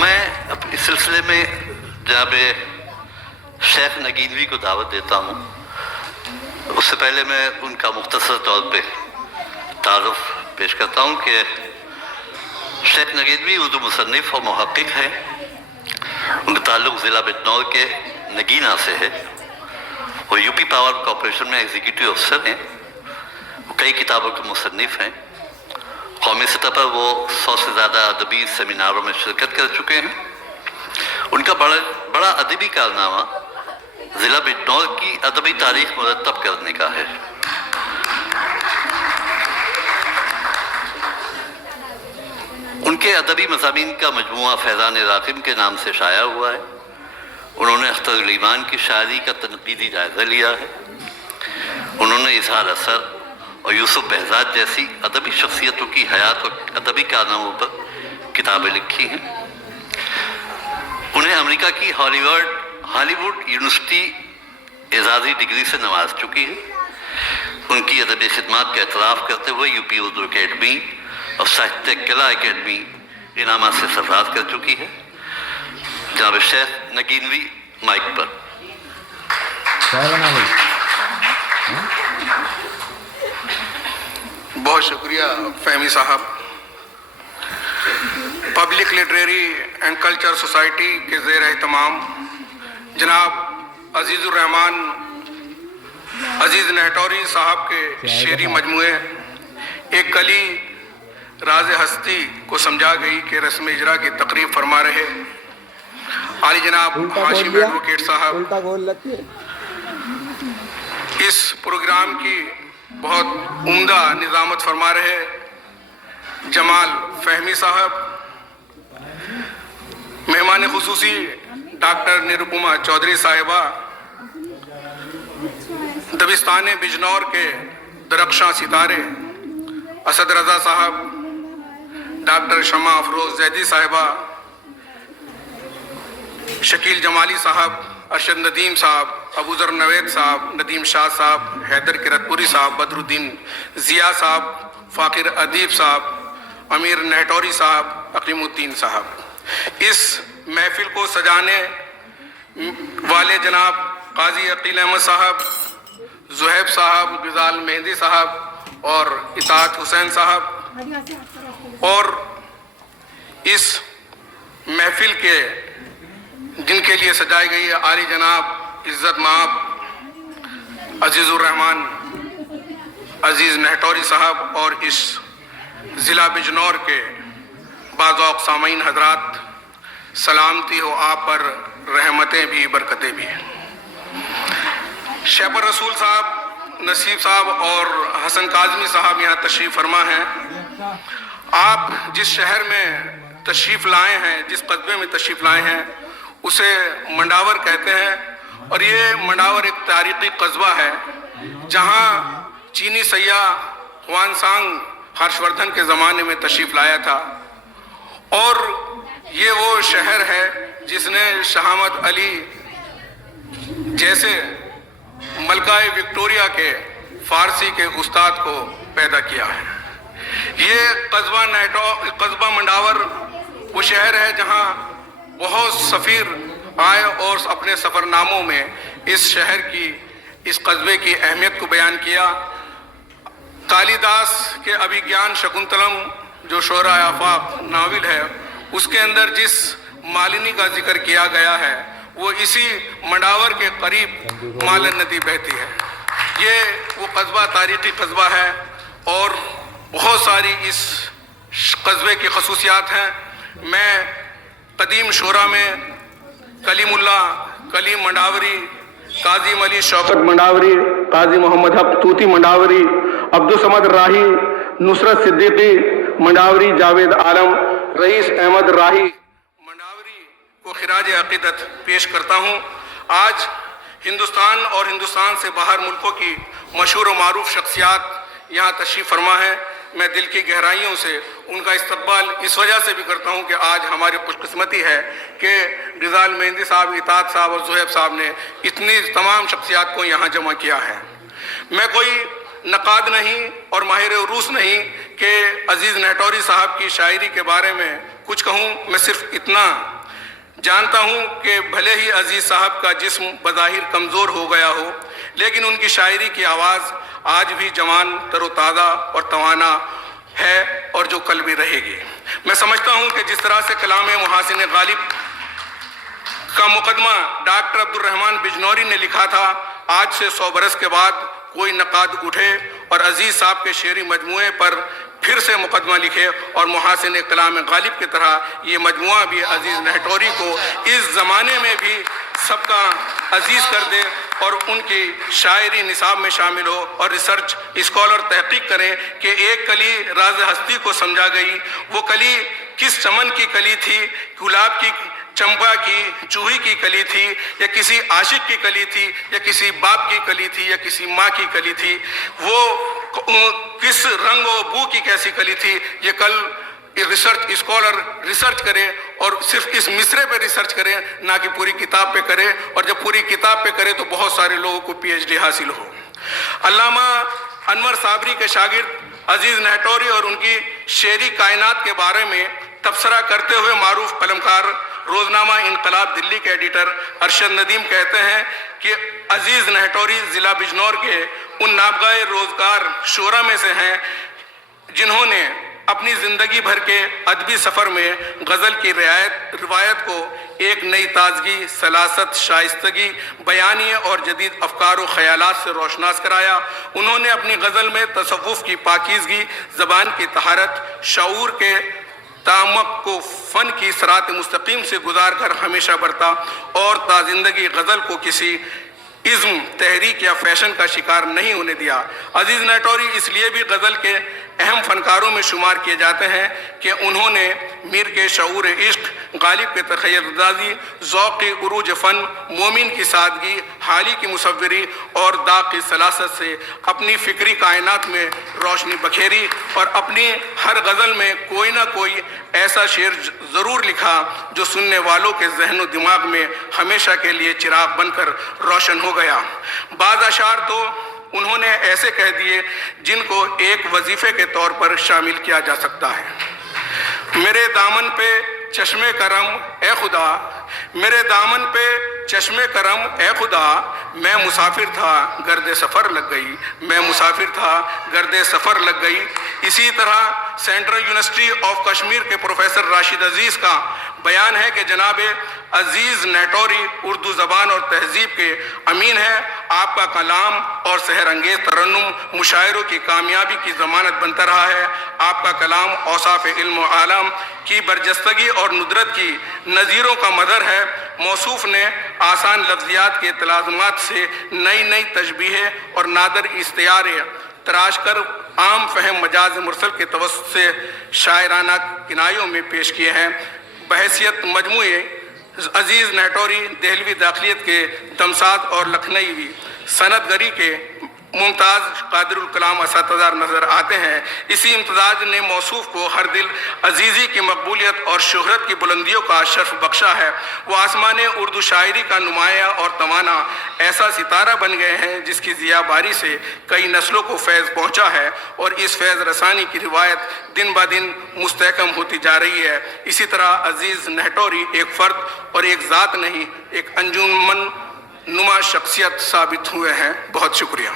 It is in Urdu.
میں اس سلسلے میں جناب شیخ نگینوی کو دعوت دیتا ہوں. اس سے پہلے میں ان کا مختصر طور پہ تعارف پیش کرتا ہوں کہ شیخ نگینوی اردو مصنف اور محقق ہیں. ان کا تعلق ضلع بجنور کے نگینا سے ہے. وہ یو پی پاور کارپوریشن میں ایگزیکٹو افسر ہیں. وہ کئی کتابوں کے مصنف ہیں. قومی سطح پر وہ 100 سے زیادہ ادبی سیمیناروں میں شرکت کر چکے ہیں. ان کا بڑا ادبی کارنامہ ضلع بجنور کی ادبی تاریخ مرتب کرنے کا ہے. ان کے ادبی مضامین کا مجموعہ فیضان راغب کے نام سے شائع ہوا ہے. انہوں نے اختر الایمان کی شاعری کا تنقیدی جائزہ لیا ہے. انہوں نے اظہار اثر اور یوسف بہزاد جیسی ادبی شخصیتوں کی حیات اور ادبی کارناموں پر کتابیں لکھی ہیں. انہیں امریکہ کی ہالی ووڈ یونیورسٹی اعزازی ڈگری سے نواز چکی ہے. ان کی ادبی خدمات کا اعتراف کرتے ہوئے یو پی اردو اکیڈمی اور ساہتیہ کلا اکیڈمی انعامات سے سرفراز کر چکی ہے. جناب شیخ نگینوی مائک پر. بہت شکریہ فہمی صاحب. Public literary and culture society کے زیر اہتمام جناب عزیز الرحمان عزیز نہٹوری صاحب کے شعری مجموعے ایک کلی راز ہستی کو سمجھا گئی کہ رسم اجرا کی تقریب فرما رہے عالی جناب ہاشم ایڈوکیٹ صاحب اس پروگرام کی بہت عمدہ نظامت فرما رہے جمال فہمی صاحب. مہمان خصوصی ڈاکٹر نروپما چودھری صاحبہ. دبستان بجنور کے درخشاں ستارے اسد رضا صاحب. ڈاکٹر شمع افروز زیدی صاحبہ. شکیل جمالی صاحب. ارشد ندیم صاحب. ابو ذر نوید صاحب. ندیم شاہ صاحب. حیدر کرتپوری صاحب. بدر الدین ضیاء صاحب. فاقر ادیب صاحب. امیر نہٹوری صاحب. اقیم الدین صاحب. اس محفل کو سجانے والے جناب قاضی عقیل احمد صاحب, زہیب صاحب, غزال مہندی صاحب اور اطاعت حسین صاحب, اور اس محفل کے جن کے لیے سجائی گئی ہے عالی جناب عزت مآب عزیز الرحمان عزیز نہٹوری صاحب اور اس ضلع بجنور کے باذوق سامعین حضرات. سلامتی ہو آپ پر, رحمتیں بھی برکتیں بھی. شیخ الرسول صاحب, نصیب صاحب اور حسن کاظمی صاحب یہاں تشریف فرما ہیں. آپ جس شہر میں تشریف لائے ہیں, جس قصبے میں تشریف لائے ہیں, اسے منڈاور کہتے ہیں. اور یہ منڈاور ایک تاریخی قصبہ ہے جہاں چینی سیاح ہوان سانگ ہرش وردھن کے زمانے میں تشریف لایا تھا. اور یہ وہ شہر ہے جس نے شہامت علی جیسے ملکہ وکٹوریہ کے فارسی کے استاد کو پیدا کیا ہے. یہ قصبہ منڈاور وہ شہر ہے جہاں بہت سفیر آئے اور اپنے سفر ناموں میں اس شہر کی, اس قصبے کی اہمیت کو بیان کیا. کالی داس کے ابھیگیان شکنتلم جو شعراء آفاق ناول ہے, اس کے اندر جس مالنی کا ذکر کیا گیا ہے وہ اسی منڈاور کے قریب مالن ندی بہتی ہے. یہ وہ قصبہ تاریخی قصبہ ہے اور بہت ساری اس قصبے کی خصوصیات ہیں. میں قدیم شعراء میں کلیم اللہ, کلیم منڈاوری, قاضی علی شوکت منڈاوری, قاضی محمد حق توتی منڈاوری, عبدالصمد راہی, نصرت صدیقی منڈاوری, جاوید عالم, رئیس احمد راہی منڈاوری کو خراج عقیدت پیش کرتا ہوں. آج ہندوستان اور ہندوستان سے باہر ملکوں کی مشہور و معروف شخصیات یہاں تشریف فرما ہے. میں دل کی گہرائیوں سے ان کا استقبال اس وجہ سے بھی کرتا ہوں کہ آج ہماری خوش قسمتی ہے کہ غزال مہندی صاحب, اطاعت صاحب اور زہیب صاحب نے اتنی تمام شخصیات کو یہاں جمع کیا ہے. میں کوئی نقاد نہیں اور ماہر عروس نہیں کہ عزیز نہٹوری صاحب کی شاعری کے بارے میں کچھ کہوں، میں صرف اتنا جانتا ہوں کہ بھلے ہی عزیز صاحب کا جسم بظاہر کمزور ہو گیا ہو، لیکن ان کی شاعری کی آواز آج بھی جوان، تر و تازہ اور توانا ہے، اور جو کل بھی رہے گی۔ میں سمجھتا ہوں کہ جس طرح سے کلام محاسن غالب کا مقدمہ ڈاکٹر عبدالرحمن بجنوری نے لکھا تھا، آج سے 100 برس کے بعد کوئی نقاد اٹھے اور عزیز صاحب کے شعری مجموعے پر پھر سے مقدمہ لکھے، اور محاسن کلام غالب کی طرح یہ مجموعہ بھی عزیز نہٹوری کو اس زمانے میں بھی سب کا عزیز کر دے اور ان کی شاعری نصاب میں شامل ہو، اور ریسرچ اسکالر تحقیق کریں کہ ایک کلی راز ہستی کو سمجھا گئی، وہ کلی کس چمن کی کلی تھی، گلاب کی، چمپا کی، جوہی کی کلی تھی، یا کسی عاشق کی کلی تھی، یا کسی باپ کی کلی تھی، یا کسی ماں کی کلی تھی، وہ کس رنگ و بو کی کیسی کلی تھی، یہ کل ریسرچ اسکالر ریسرچ کرے، اور صرف اس مصرے پہ ریسرچ کرے، نہ کہ پوری کتاب پہ کرے، اور جب پوری کتاب پہ کرے تو بہت سارے لوگوں کو پی ایچ ڈی حاصل ہو۔ علامہ انور صابری کے شاگرد عزیز نہٹوری اور ان کی شعری کائنات کے بارے میں تبصرہ کرتے ہوئے معروف قلمکار روزنامہ انقلاب دلی کے ایڈیٹر ارشد ندیم کہتے ہیں کہ عزیز نہٹوری ضلع بجنور کے ان نابغہ روزگار شعراء میں سے ہیں جنہوں نے اپنی زندگی بھر کے ادبی سفر میں غزل کی روایت کو ایک نئی تازگی، سلاست، شائستگی، بیانیے اور جدید افکار و خیالات سے روشناس کرایا۔ انہوں نے اپنی غزل میں تصوف کی پاکیزگی، زبان کی طہارت، شعور کے تعمق کو فن کی صراط مستقیم سے گزار کر ہمیشہ برتا، اور تازندگی غزل کو کسی ازم، تحریک یا فیشن کا شکار نہیں ہونے دیا۔ عزیز نہٹوری اس لیے بھی غزل کے اہم فنکاروں میں شمار کیے جاتے ہیں کہ انہوں نے میر کے شعور عشق، غالب کے تخیل اندازی، ذوق کی عروج فن، مومن کی سادگی، حالی کی مصوری اور داغ کی سلاست سے اپنی فکری کائنات میں روشنی بکھیری، اور اپنی ہر غزل میں کوئی نہ کوئی ایسا شعر ضرور لکھا جو سننے والوں کے ذہن و دماغ میں ہمیشہ کے لیے چراغ بن کر روشن ہو گیا۔ بعض اشعار تو انہوں نے ایسے کہہ دیے جن کو ایک وظیفے کے طور پر شامل کیا جا سکتا ہے۔ میرے دامن پہ چشم کرم اے خدا، میرے دامن پہ چشم کرم اے خدا، میں مسافر تھا گرد سفر لگ گئی، میں مسافر تھا گرد سفر لگ گئی۔ اسی طرح سینٹرل یونیورسٹی آف کشمیر کے پروفیسر راشد عزیز کا بیان ہے کہ جناب عزیز نہٹوری اردو زبان اور تہذیب کے امین ہے۔ آپ کا کلام اور سحر انگیز ترنم مشاعروں کی کامیابی کی ضمانت بنتا رہا ہے۔ آپ کا کلام اوصاف علم و عالم کی برجستگی اور ندرت کی نظیروں کا مظہر ہے۔ موصوف نے آسان لفظیات کے تلازمات سے نئی نئی تشبیہیں اور نادر استعارے تراش کر عام فہم مجاز مرسل کے توسط سے شاعرانہ کنایوں میں پیش کیے ہیں۔ بحیثیت مجموعے عزیز نہٹوری دہلوی داخلیت کے دمساز اور لکھنوی صنعت گری کے ممتاز قادر الکلام اساتذہ نظر آتے ہیں۔ اسی امتزاج نے موصوف کو ہر دل عزیزی کی مقبولیت اور شہرت کی بلندیوں کا شرف بخشا ہے۔ وہ آسمان اردو شاعری کا نمایاں اور توانا ایسا ستارہ بن گئے ہیں جس کی ضیاء باری سے کئی نسلوں کو فیض پہنچا ہے، اور اس فیض رسانی کی روایت دن بہ دن مستحکم ہوتی جا رہی ہے۔ اسی طرح عزیز نہٹوری ایک فرد اور ایک ذات نہیں، ایک انجمن نما شخصیت ثابت ہوئے ہیں۔ بہت شکریہ۔